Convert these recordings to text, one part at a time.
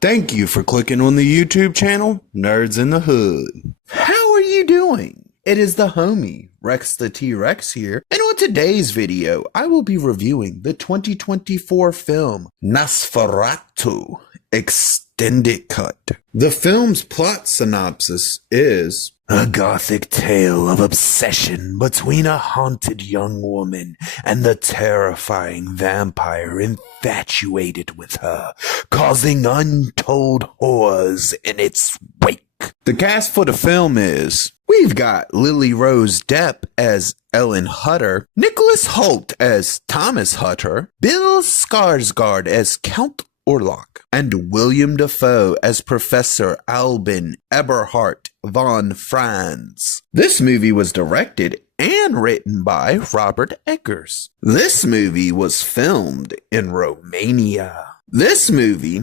Thank you for clicking on the YouTube channel, Nerds in the Hood. How are you doing? It is the homie, Rex the T-Rex here, and on today's video, I will be reviewing the 2024 film, Nosferatu Extended Cut. The film's plot synopsis is a gothic tale of obsession between a haunted young woman and the terrifying vampire infatuated with her, causing untold horrors in its wake. The cast for the film is, we've got Lily Rose Depp as Ellen Hutter, Nicholas Hoult as Thomas Hutter, Bill Skarsgård as Count Orlok, and William Dafoe as Professor Albin Eberhard von Franz. This movie was directed and written by Robert Eggers. This movie was filmed in Romania. This movie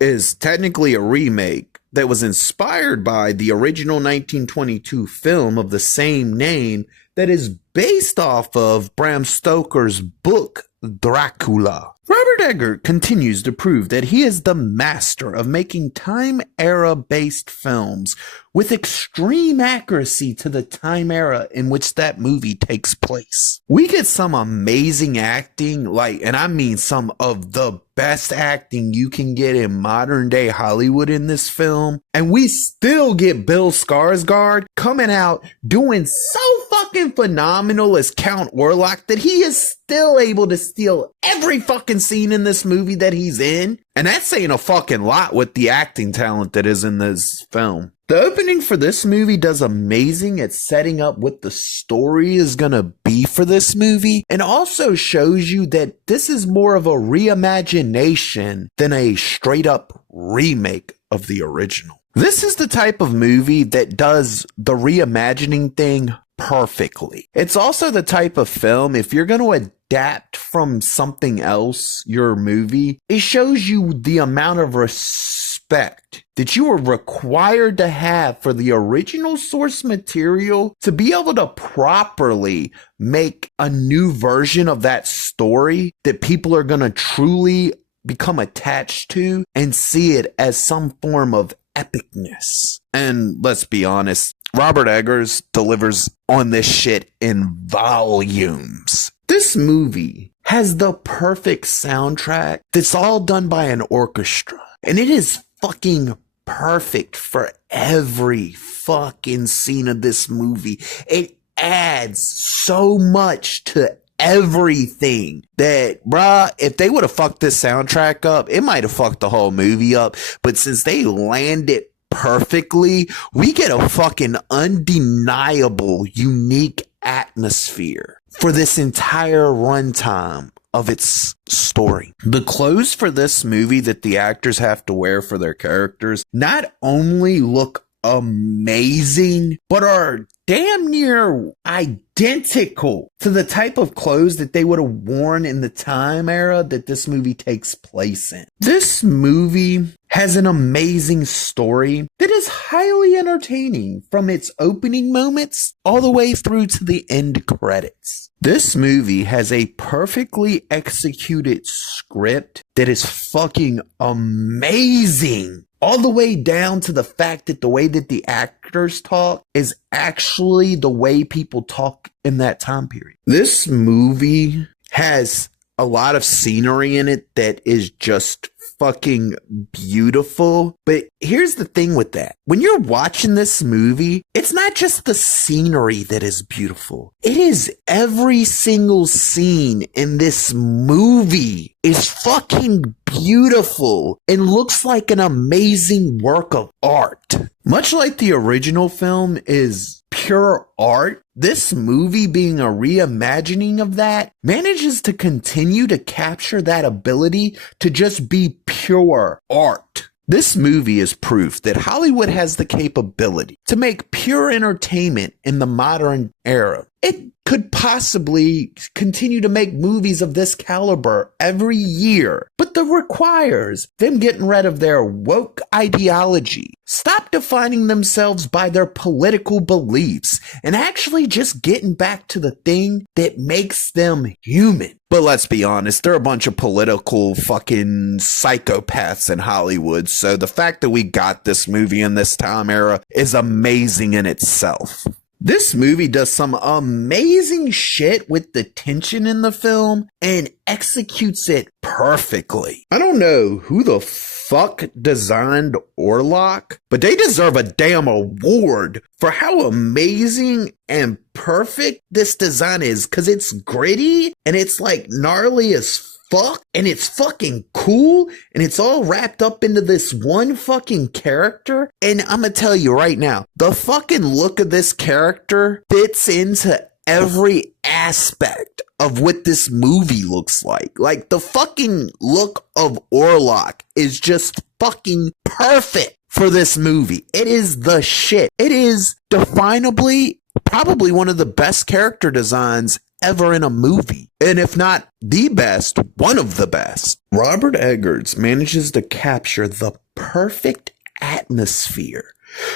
is technically a remake that was inspired by the original 1922 film of the same name that is based off of Bram Stoker's book Dracula. Robert Eggers continues to prove that he is the master of making time era based films with extreme accuracy to the time era in which that movie takes place. We get some amazing acting, and I mean some of the best acting you can get in modern day Hollywood in this film, and we still get Bill Skarsgård coming out doing so fucking phenomenal as Count Orlok that he is still able to steal every fucking scene in this movie that he's in. And that's saying a fucking lot with the acting talent that is in this film. The opening for this movie does amazing at setting up what the story is gonna be for this movie, and also shows you that this is more of a reimagination than a straight up remake of the original. This is the type of movie that does the reimagining thing perfectly. It's also the type of film, if you're going to adapt from something else, your movie, it shows you the amount of respect that you are required to have for the original source material to be able to properly make a new version of that story that people are going to truly become attached to and see it as some form of epicness. And let's be honest, Robert Eggers delivers on this shit in volumes. This movie has the perfect soundtrack that's all done by an orchestra, and it is fucking perfect for every fucking scene of this movie. It adds so much to everything that, bruh, if they would have fucked this soundtrack up, it might have fucked the whole movie up. But since they landed perfectly, we get a fucking undeniable, unique atmosphere for this entire runtime of its story. The clothes for this movie that the actors have to wear for their characters not only look amazing, but are damn near identical to the type of clothes that they would have worn in the time era that this movie takes place in. This movie has an amazing story that is highly entertaining from its opening moments all the way through to the end credits. This movie has a perfectly executed script that is fucking amazing, all the way down to the fact that the way that the actors talk is actually the way people talk in that time period. This movie has a lot of scenery in it that is just fucking beautiful. But here's the thing with that. When you're watching this movie, it's not just the scenery that is beautiful. It is every single scene in this movie is fucking beautiful and looks like an amazing work of art. Much like the original film is pure art, this movie, being a reimagining of that, manages to continue to capture that ability to just be pure art. This movie is proof that Hollywood has the capability to make pure entertainment in the modern era. it could possibly continue to make movies of this caliber every year, but that requires them getting rid of their woke ideology, stop defining themselves by their political beliefs, and actually just getting back to the thing that makes them human. But let's be honest, they're a bunch of political fucking psychopaths in Hollywood, so the fact that we got this movie in this time era is amazing in itself. This movie does some amazing shit with the tension in the film and executes it perfectly. I don't know who the fuck designed Orlok, but they deserve a damn award for how amazing and perfect this design is, because it's gritty and it's like gnarly as fuck, and it's fucking cool, and it's all wrapped up into this one fucking character. And I'm gonna tell you right now, the fucking look of this character fits into every aspect of what this movie looks like. Like, the fucking look of Orlok is just fucking perfect for this movie. It is the shit. It is definably probably one of the best character designs ever in a movie. And if not the best, one of the best. Robert Eggers manages to capture the perfect atmosphere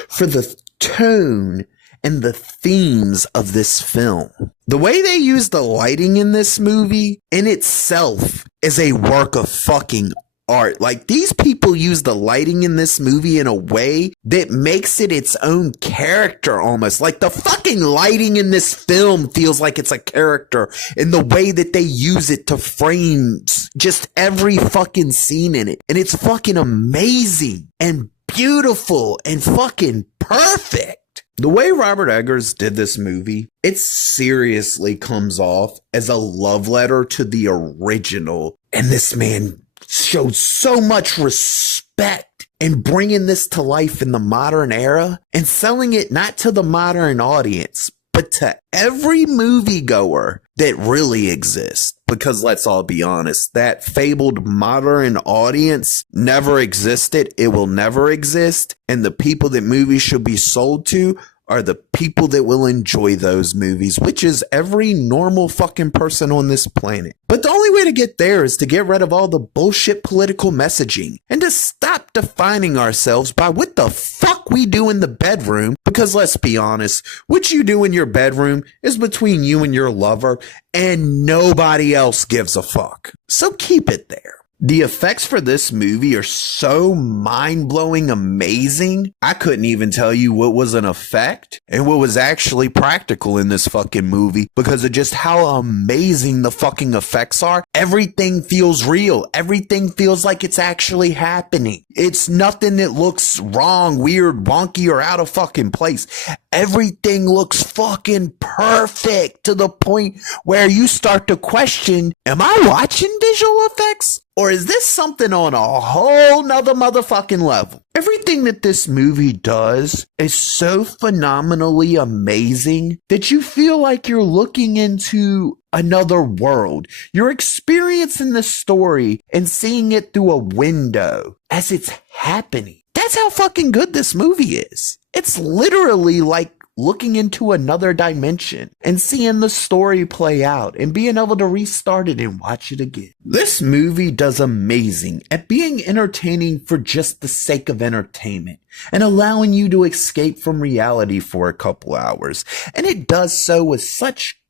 for the tone and the themes of this film. The way they use the lighting in this movie in itself is a work of fucking art. Like, these people use the lighting in this movie in a way that makes it its own character almost. Like, the fucking lighting in this film feels like it's a character in the way that they use it to frame just every fucking scene in it. And it's fucking amazing and beautiful and fucking perfect. The way Robert Eggers did this movie, it seriously comes off as a love letter to the original. And this man showed so much respect in bringing this to life in the modern era and selling it not to the modern audience, but to every moviegoer that really exists. Because let's all be honest, that fabled modern audience never existed. It will never exist. And the people that movies should be sold to are the people that will enjoy those movies, which is every normal fucking person on this planet. But the only way to get there is to get rid of all the bullshit political messaging and to stop defining ourselves by what the fuck we do in the bedroom. Because let's be honest, what you do in your bedroom is between you and your lover, and nobody else gives a fuck. So keep it there. The effects for this movie are so mind-blowing amazing. I couldn't even tell you what was an effect and what was actually practical in this fucking movie because of just how amazing the fucking effects are. Everything feels real. Everything feels like it's actually happening. It's nothing that looks wrong, weird, wonky, or out of fucking place. Everything looks fucking perfect to the point where you start to question, am I watching visual effects? Or is this something on a whole nother motherfucking level? Everything that this movie does is so phenomenally amazing that you feel like you're looking into another world. You're experiencing the story and seeing it through a window as it's happening. That's how fucking good this movie is. It's literally like looking into another dimension and seeing the story play out and being able to restart it and watch it again. This movie does amazing at being entertaining for just the sake of entertainment and allowing you to escape from reality for a couple hours. And it does so with such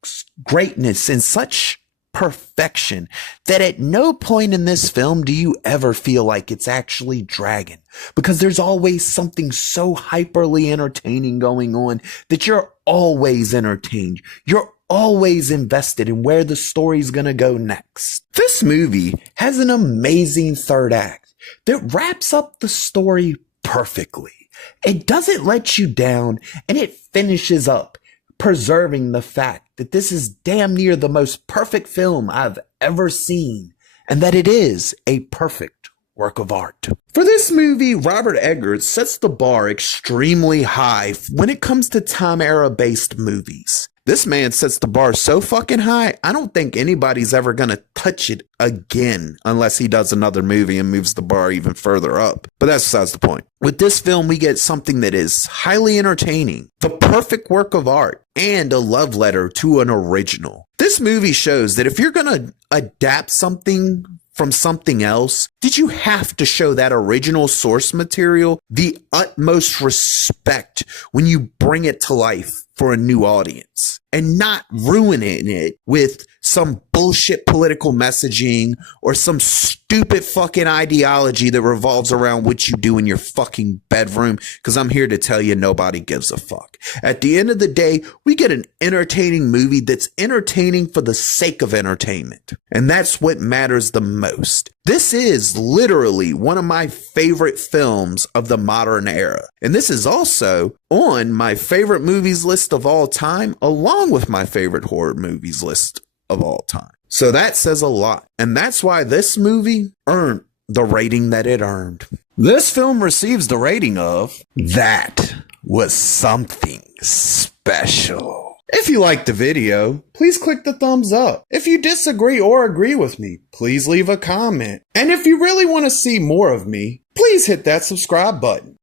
greatness and such perfection that at no point in this film do you ever feel like it's actually dragging, because there's always something so hyperly entertaining going on that you're always entertained. You're always invested in where the story's gonna go next. This movie has an amazing third act that wraps up the story perfectly. It doesn't let you down, and it finishes up preserving the fact that this is damn near the most perfect film I've ever seen, and that it is a perfect work of art. For this movie, Robert Eggers sets the bar extremely high when it comes to time era based movies. This man sets the bar so fucking high, I don't think anybody's ever gonna touch it again unless he does another movie and moves the bar even further up. But that's besides the point. With this film, we get something that is highly entertaining, the perfect work of art, and a love letter to an original. This movie shows that if you're gonna adapt something from something else, did you have to show that original source material the utmost respect when you bring it to life for a new audience and not ruining it with some bullshit political messaging or some stupid fucking ideology that revolves around what you do in your fucking bedroom? Because I'm here to tell you, nobody gives a fuck. At the end of the day, we get an entertaining movie that's entertaining for the sake of entertainment. And that's what matters the most. This is literally one of my favorite films of the modern era. And this is also on my favorite movies list of all time, along with my favorite horror movies list of all time. So that says a lot. And that's why this movie earned the rating that it earned. This film receives the rating of "That was something special." If you liked the video, please click the thumbs up. If you disagree or agree with me, please leave a comment. And if you really want to see more of me, please hit that subscribe button.